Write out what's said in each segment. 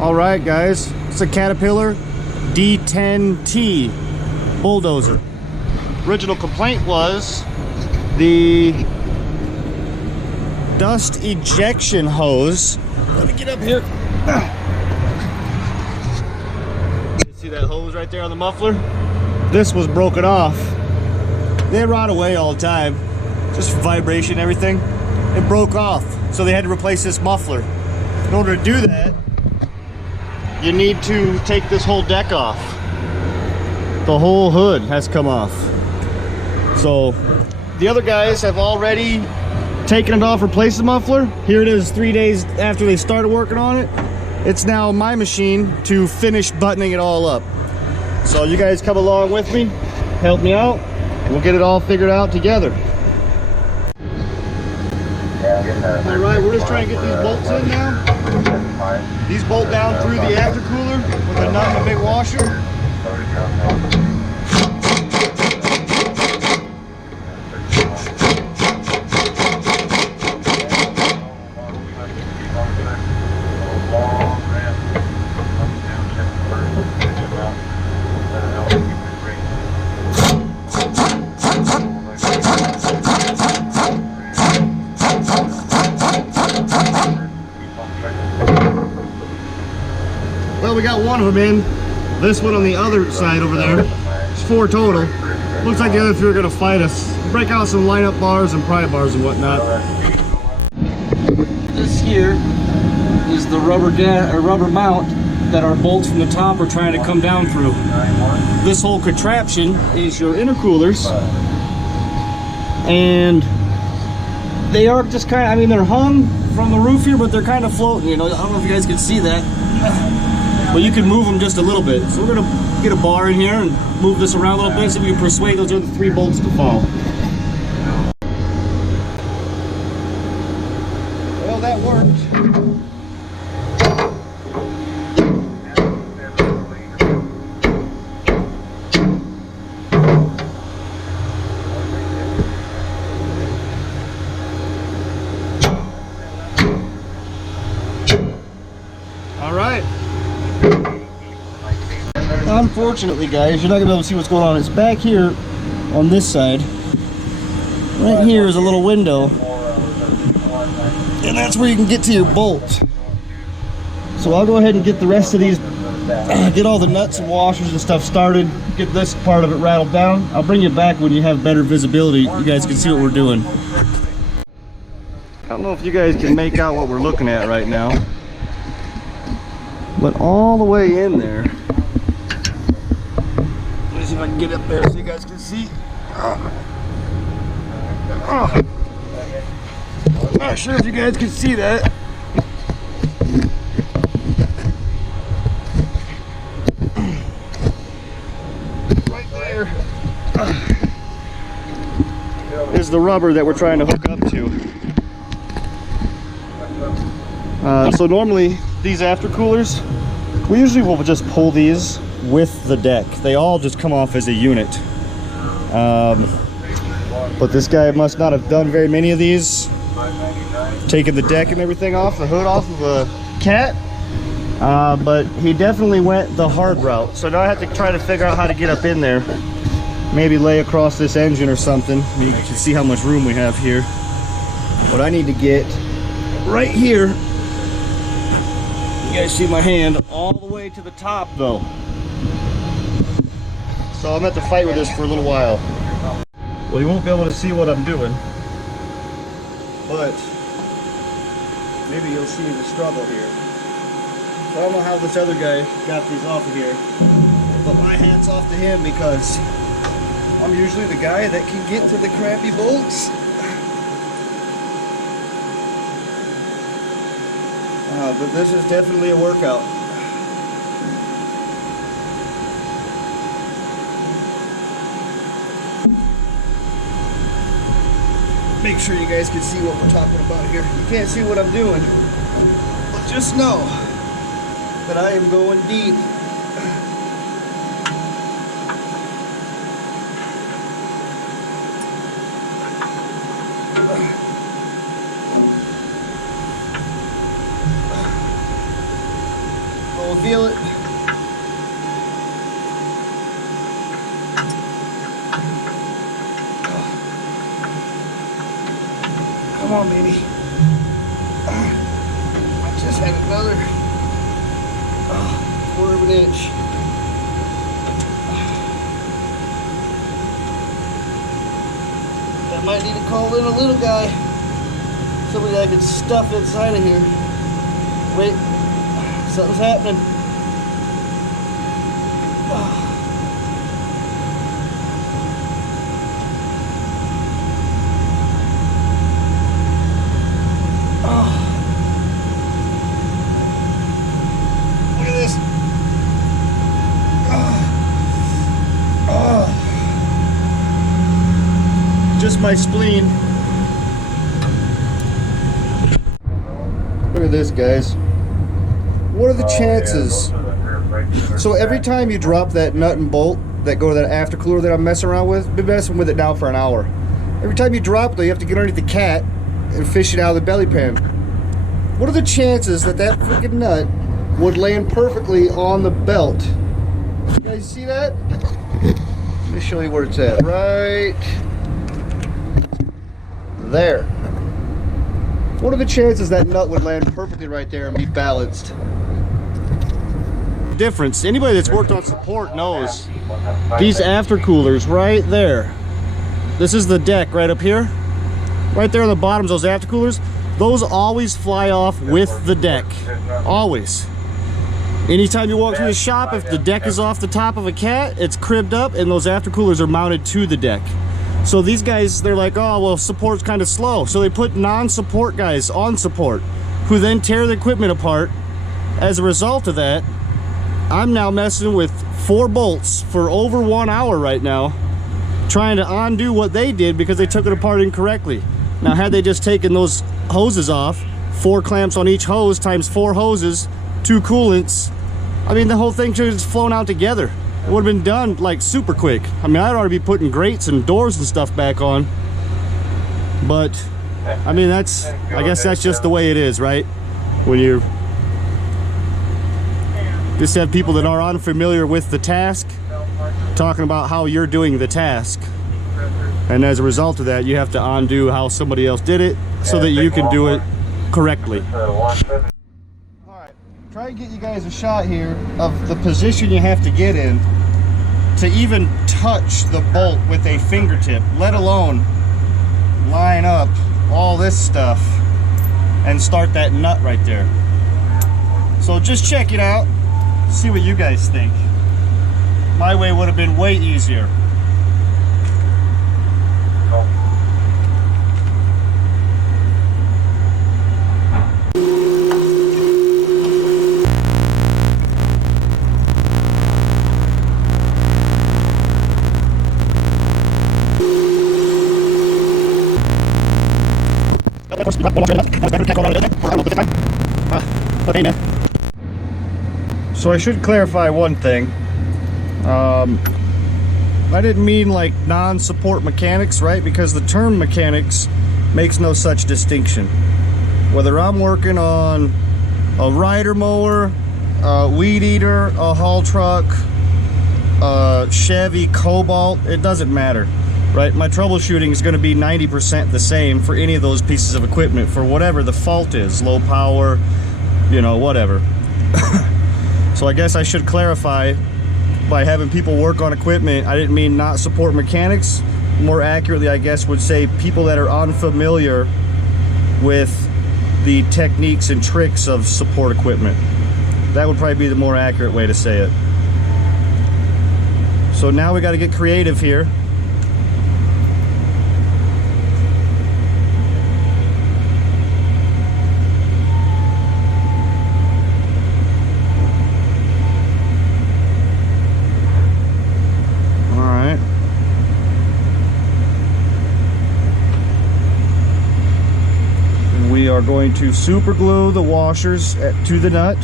Alright guys, it's a Caterpillar D10T bulldozer. Original complaint was the dust ejection hose. Let me get up here. You see that hose right there on the muffler? This was broken off. They rot away all the time. Just vibration and everything. It broke off, so they had to replace this muffler. In order to do that, you need to take this whole deck off. The whole hood has come off. So the other guys have already taken it off, replaced the muffler. Here it is 3 days after they started working on it. It's now my machine to finish buttoning it all up. So you guys come along with me, help me out, and we'll get it all figured out together. Alright, we're just trying to get these bolts in now. These bolt down through the aftercooler with a nut and a big washer. Well, we got one of them in. This one on the other side over there. It's 4 total. Looks like the other 3 are going to fight us. Break out some lineup bars and pry bars and whatnot. This here is the rubber mount that our bolts from the top are trying to come down through. This whole contraption is your intercoolers. And they are just kind of, I mean, they're hung from the roof here, but they're kind of floating, you know. I don't know if you guys can see that. But you can move them just a little bit. So we're gonna get a bar in here and move this around a little bit so we can persuade those other 3 bolts to fall. Well, that worked. All right. Unfortunately, guys, you're not gonna be able to see what's going on. It's back here on this side. Right here is a little window, and that's where you can get to your bolts. So I'll go ahead and get the rest of these, get all the nuts and washers and stuff started, get this part of it rattled down. I'll bring you back when you have better visibility. You guys can see what we're doing. I don't know if you guys can make out what we're looking at right now, but all the way in there, let me see if I can get up there so you guys can see. I'm not sure if you guys can see that. Right there is the rubber that we're trying to hook up to. So normally these aftercoolers, we usually will just pull these with the deck. They all just come off as a unit. But this guy must not have done very many of these, taking the deck and everything off, the hood off of a Cat. But he definitely went the hard route. So now I have to try to figure out how to get up in there. Maybe lay across this engine or something. I mean, you can see how much room we have here. What I need to get right here, you guys see my hand, all the way to the top though. So I'm going to have to fight with this for a little while. Well, you won't be able to see what I'm doing, but maybe you'll see the struggle here. So I don't know how this other guy got these off of here, but my hat's off to him because I'm usually the guy that can get to the crappy bolts. But this is definitely a workout. Make sure you guys can see what we're talking about here. You can't see what I'm doing, but just know that I am going deep. we'll feel it. Come on, baby. I just had another quarter of an inch. I might need to call in a little guy. Somebody I could stuff inside of here. Wait, something's happening. Look at this. Just my spleen. Look at this, guys. What are the chances? So every time you drop that nut and bolt that go to that aftercooler that I'm messing around with, I've been messing with it now for an hour. Every time you drop it, though, you have to get underneath the cat and fish it out of the belly pan. What are the chances that that freaking nut would land perfectly on the belt? You guys see that? Let me show you where it's at. Right there. What are the chances that nut would land perfectly right there and be balanced? Difference. Anybody that's worked on support knows these aftercoolers right there. This is the deck right up here. Right there on the bottoms, those aftercoolers, those always fly off with the deck. Always. Anytime you walk through the shop, if the deck is off the top of a cat, it's cribbed up and those aftercoolers are mounted to the deck. So these guys, they're like, oh, well, support's kind of slow. So they put non-support guys on support, who then tear the equipment apart. As a result of that, I'm now messing with 4 bolts for over 1 hour right now, trying to undo what they did because they took it apart incorrectly. Now, had they just taken those hoses off, 4 clamps on each hose times 4 hoses, 2 coolants, I mean, the whole thing should have just flown out together. It would have been done like super quick. I mean, I'd already be putting grates and doors and stuff back on. But, I mean, I guess that's just the way it is, right? When you just have people that are unfamiliar with the task talking about how you're doing the task. And as a result of that, you have to undo how somebody else did it so that you can do it correctly. Alright, try and get you guys a shot here of the position you have to get in to even touch the bolt with a fingertip, let alone line up all this stuff and start that nut right there. So just check it out, see what you guys think. My way would have been way easier. So I should clarify one thing. I didn't mean like non-support mechanics, right? Because the term mechanics makes no such distinction. Whether I'm working on a rider mower, a weed eater, a haul truck, a Chevy Cobalt, it doesn't matter, right? My troubleshooting is going to be 90% the same for any of those pieces of equipment for whatever the fault is, low power, you know, whatever. So I guess I should clarify, by having people work on equipment, I didn't mean not support mechanics. More accurately, I guess, would say people that are unfamiliar with the techniques and tricks of support equipment. That would probably be the more accurate way to say it. So now we got to get creative here. We are going to super glue the washers to the nut,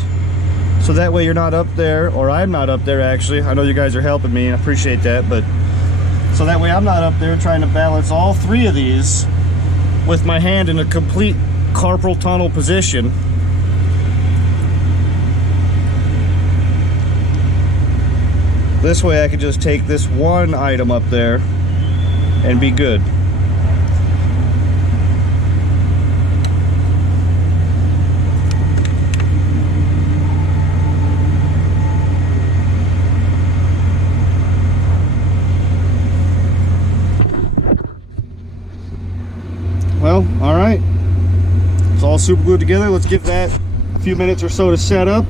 so that way you're not up there, or I'm not up there actually. I know you guys are helping me, I appreciate that, but so that way I'm not up there trying to balance all 3 of these with my hand in a complete carpal tunnel position. This way I could just take this one item up there and be good. Well, all right. It's all super glued together. Let's give that a few minutes or so to set up,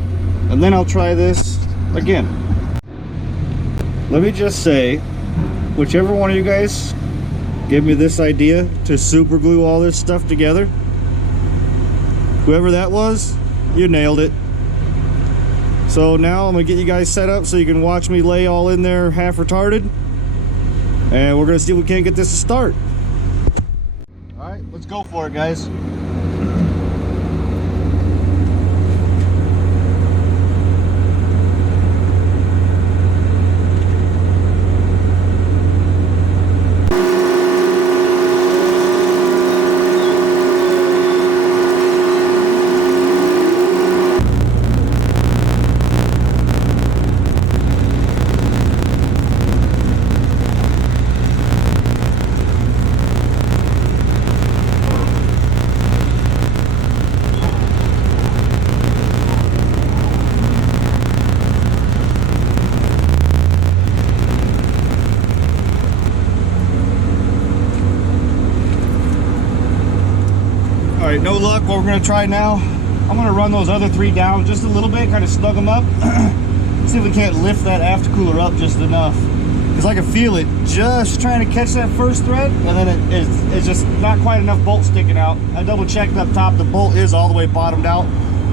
and then I'll try this again. Let me just say, whichever one of you guys gave me this idea to super glue all this stuff together, whoever that was, you nailed it. So now I'm gonna get you guys set up so you can watch me lay all in there half retarded, and we're gonna see if we can't get this to start. All right, let's go for it, guys. All right, no luck. What we're gonna try now, I'm gonna run those other three down just a little bit, kind of snug them up. See if we can't lift that aftercooler up just enough. Because I can feel it just trying to catch that first thread, and then it's just not quite enough bolt sticking out. I double checked up top, the bolt is all the way bottomed out,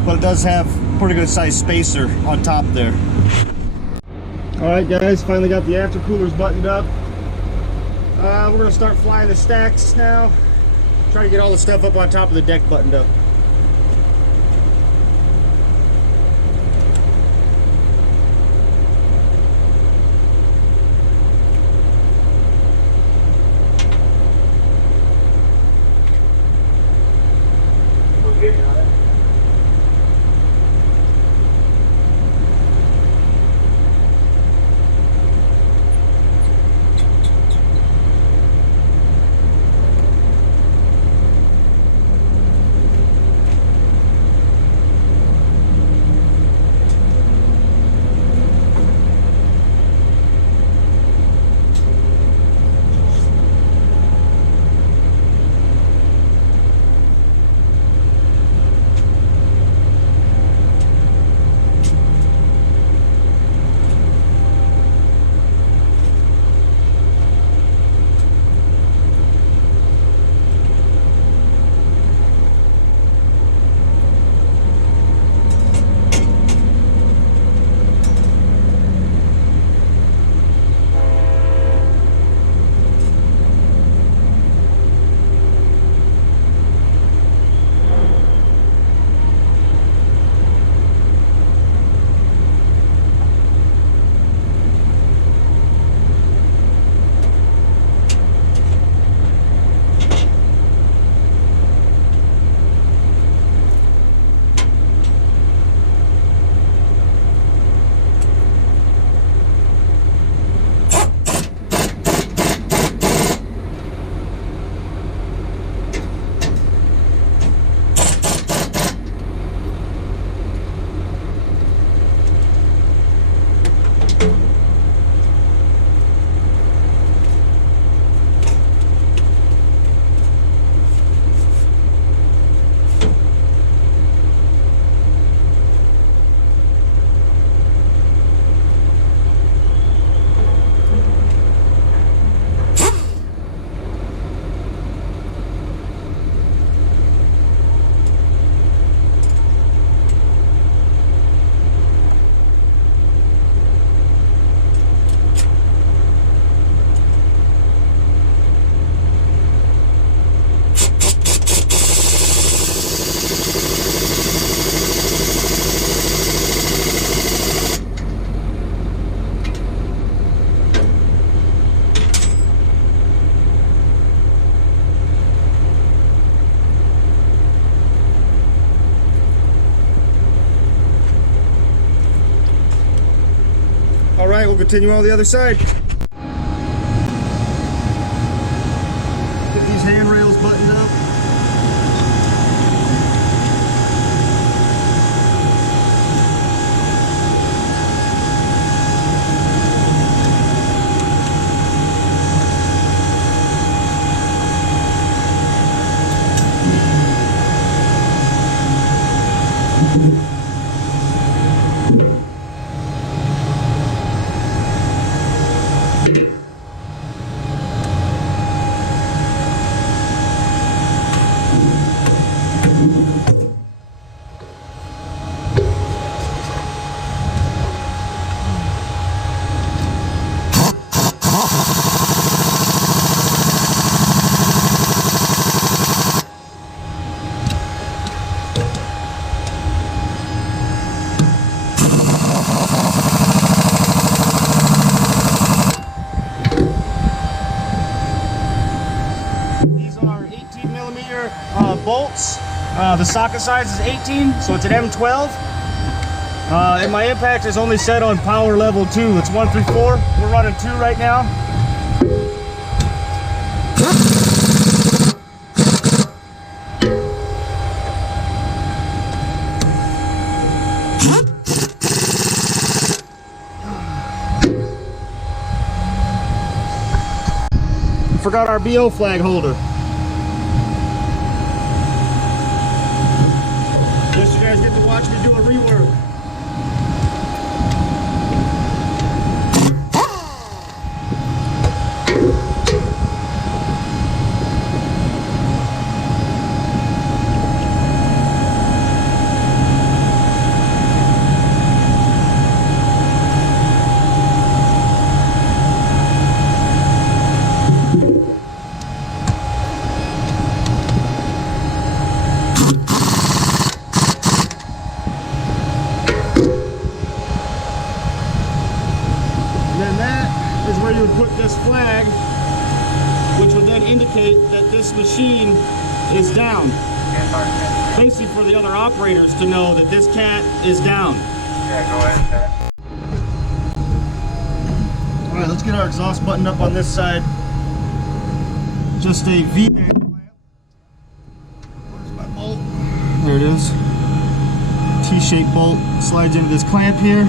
but it does have pretty good sized spacer on top there. All right, guys, finally got the aftercoolers buttoned up. We're gonna start flying the stacks now. Try to get all the stuff up on top of the deck buttoned up. we'll continue on the other side. Get these handrails buttoned up. Bolts. The socket size is 18, so it's an M12. And my impact is only set on power level 2. It's 134. We're running 2 right now. Forgot our BO flag holder. Just you guys get to watch me do a rework. Is where you would put this flag, which would then indicate that this machine is down. Basically for the other operators to know that this cat is down. Yeah, go ahead, Cat. Alright, let's get our exhaust buttoned up on this side. Just a V-band clamp. Where's my bolt? There it is. T-shaped bolt slides into this clamp here.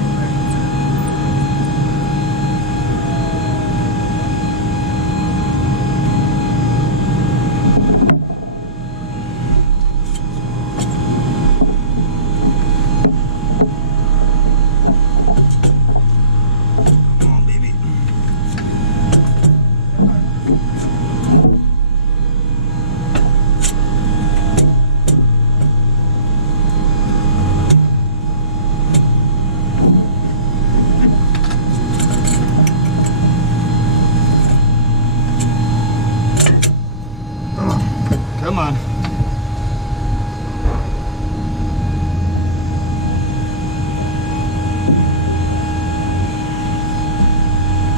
Come on.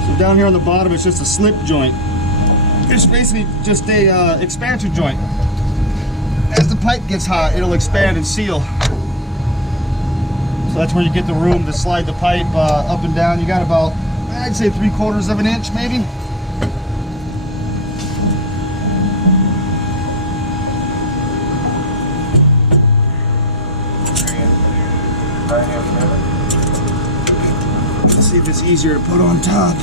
So down here on the bottom, it's just a slip joint. It's basically just a expansion joint. As the pipe gets hot, it'll expand and seal. So that's where you get the room to slide the pipe up and down. You got about, I'd say 3/4 of an inch maybe. Let's see if it's easier to put on top.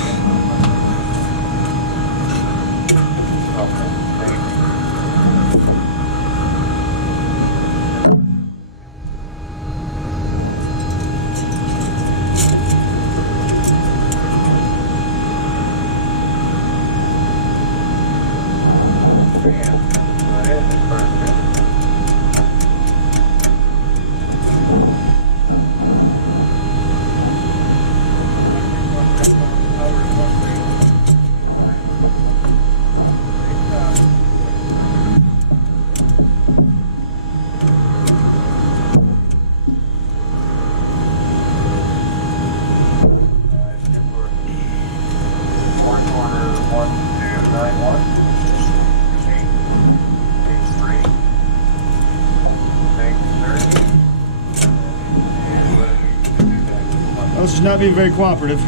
This is not being very cooperative.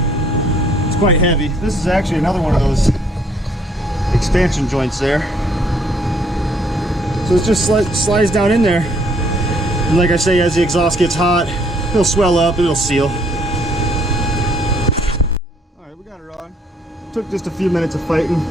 It's quite heavy. This is actually another one of those expansion joints there. So it just slides down in there. And like I say, as the exhaust gets hot, it'll swell up, it'll seal. Alright, we got her on. Took just a few minutes of fighting.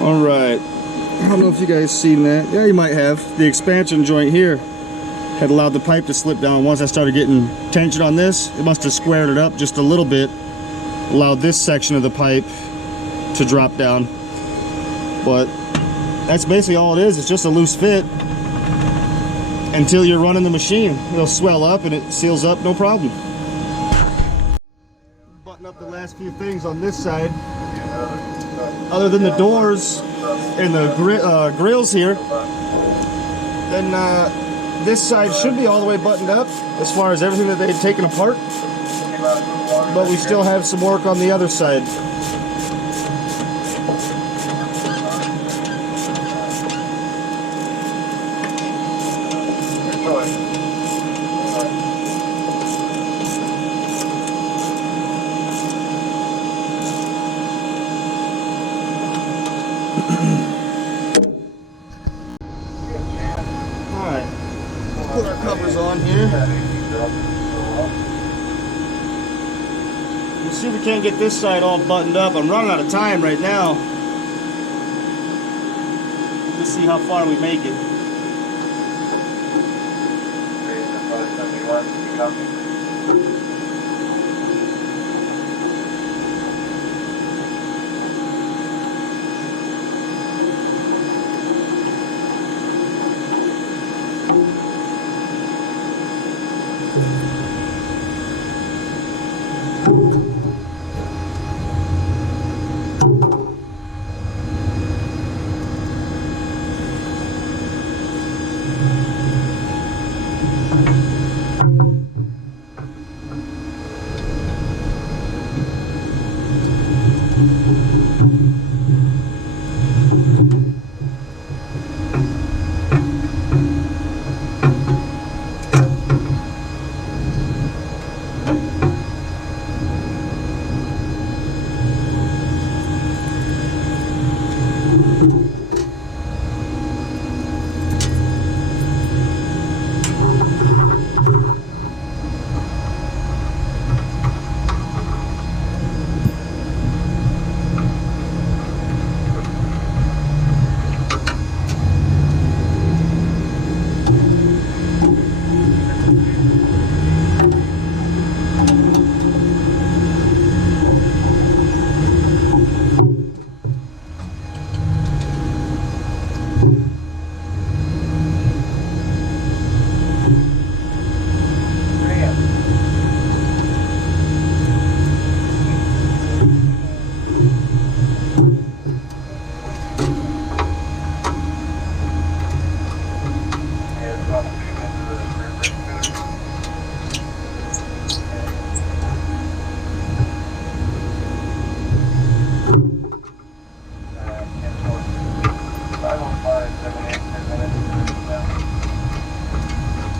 All right, I don't know if you guys seen that. Yeah, you might have. The expansion joint here had allowed the pipe to slip down. Once I started getting tension on this, it must have squared it up just a little bit, allowed this section of the pipe to drop down. But that's basically all it is. It's just a loose fit until you're running the machine. It'll swell up and it seals up, no problem. Button up the last few things on this side. Other than the doors and the grills here, then this side should be all the way buttoned up as far as everything that they had taken apart. But we still have some work on the other side. Alright, put our covers on here. We'll see if we can't get this side all buttoned up. I'm running out of time right now. Let's see how far we make it.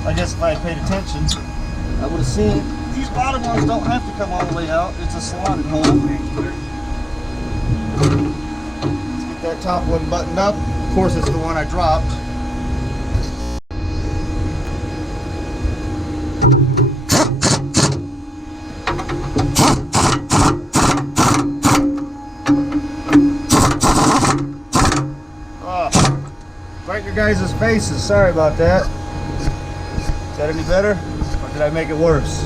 I guess if I had paid attention, I would have seen these bottom ones don't have to come all the way out. It's a slotted hole. Let's get that top one buttoned up. Of course, it's the one I dropped. Right in your guys' faces. Sorry about that. that any better? Or did I make it worse?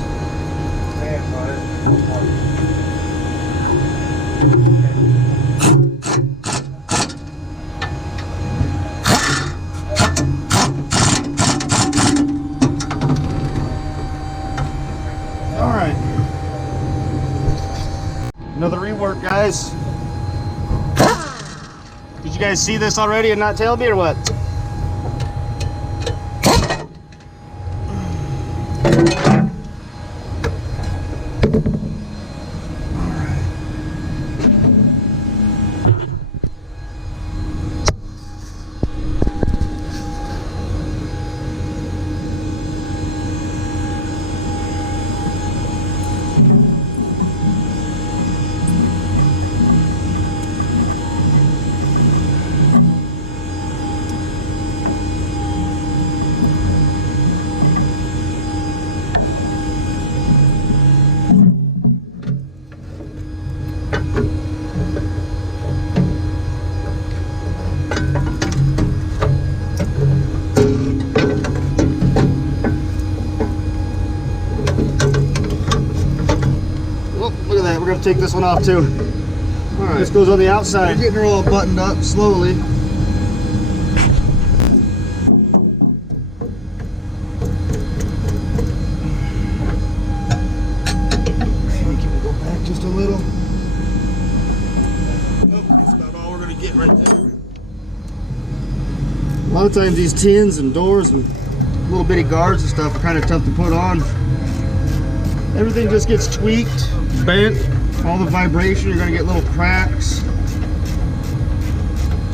Alright. Another rework, guys. Did you guys see this already and not tell me, or what? We're going to take this one off too. Alright, this goes on the outside. We're getting her all buttoned up slowly. Can we go back just a little? Nope, that's about all we're going to get right there. A lot of times these tins and doors and little bitty guards and stuff are kind of tough to put on. Everything just gets tweaked, bent, all the vibration, you're going to get little cracks,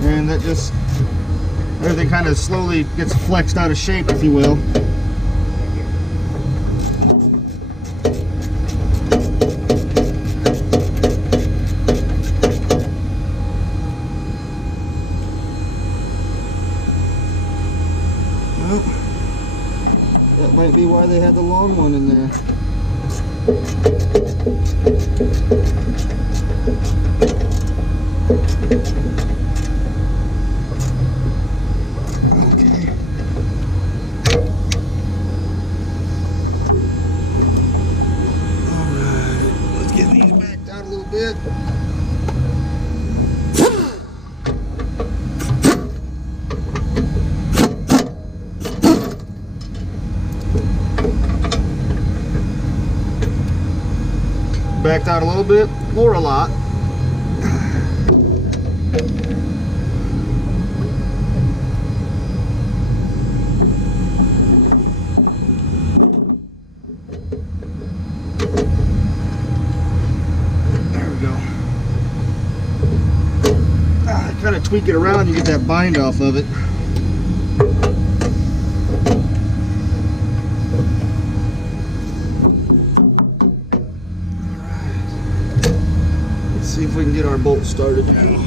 and that just, everything kind of slowly gets flexed out of shape, if you will. Well, that might be why they had the long one in there. Okay. Alright, let's get these backed out a little bit. Backed out a little bit, or a lot. There we go. Kind of tweak it around, you get that bind off of it. See if we can get our bolt started now.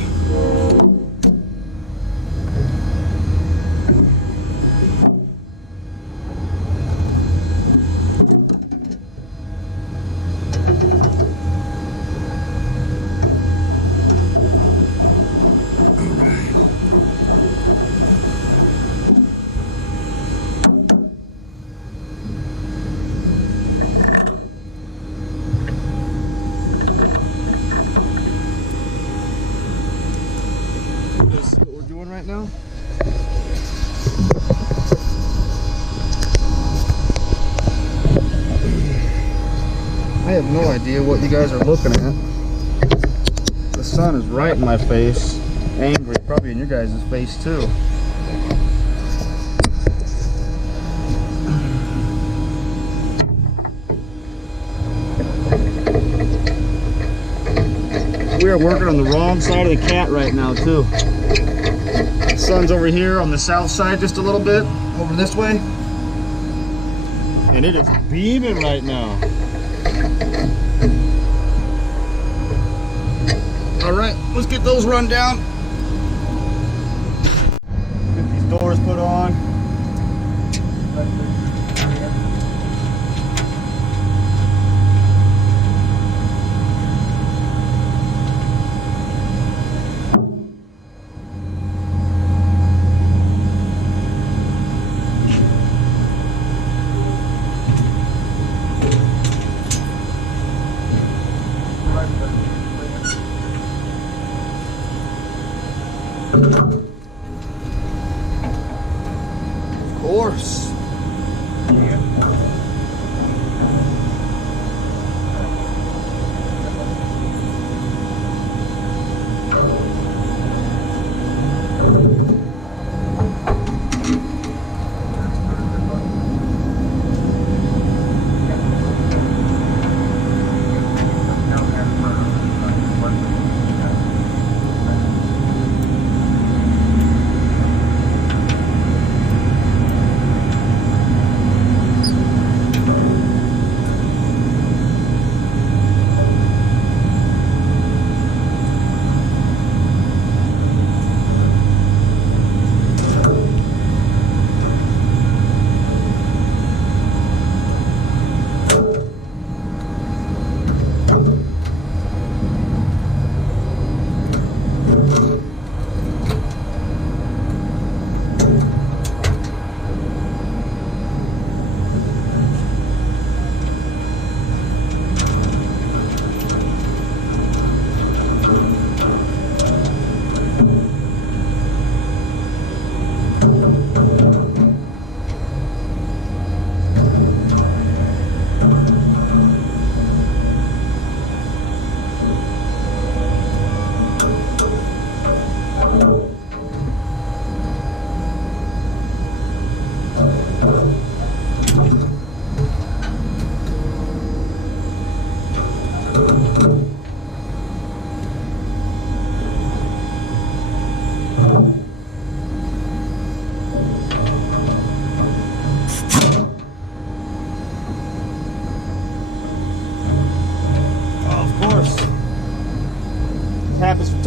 Right now. I have no idea what you guys are looking at. The sun is right in my face, angry, probably in your guys' face too. We are working on the wrong side of the cat right now too. The sun's over here on the south side just a little bit, over this way. And it is beaming right now. Alright, let's get those run down. Get these doors put on.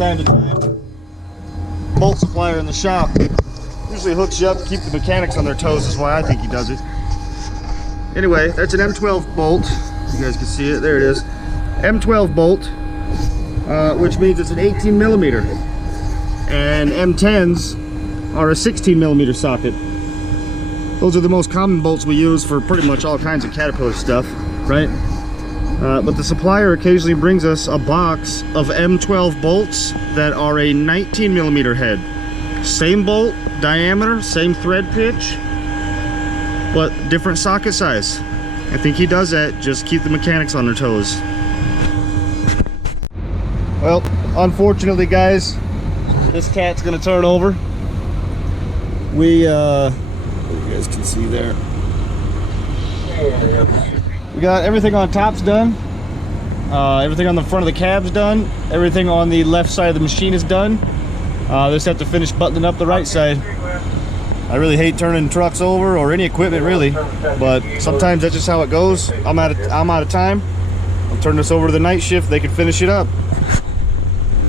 time to time. Bolt supplier in the shop usually hooks you up to keep the mechanics on their toes, is why I think he does it. Anyway, that's an M12 bolt. You guys can see it, there it is. M12 bolt, which means it's an 18 millimeter. And M10s are a 16 millimeter socket. Those are the most common bolts we use for pretty much all kinds of Caterpillar stuff, right? But the supplier occasionally brings us a box of M12 bolts that are a 19 millimeter head. Same bolt diameter, same thread pitch, but different socket size. I think he does that just to keep the mechanics on their toes. Well, unfortunately, guys, this cat's gonna turn over. You guys can see there. We got everything on top's done. Everything on the front of the cab's done. Everything on the left side of the machine is done. Just have to finish buttoning up the right side. I really hate turning trucks over or any equipment really, but sometimes that's just how it goes. I'm out of time. I'll turn this over to the night shift. They can finish it up.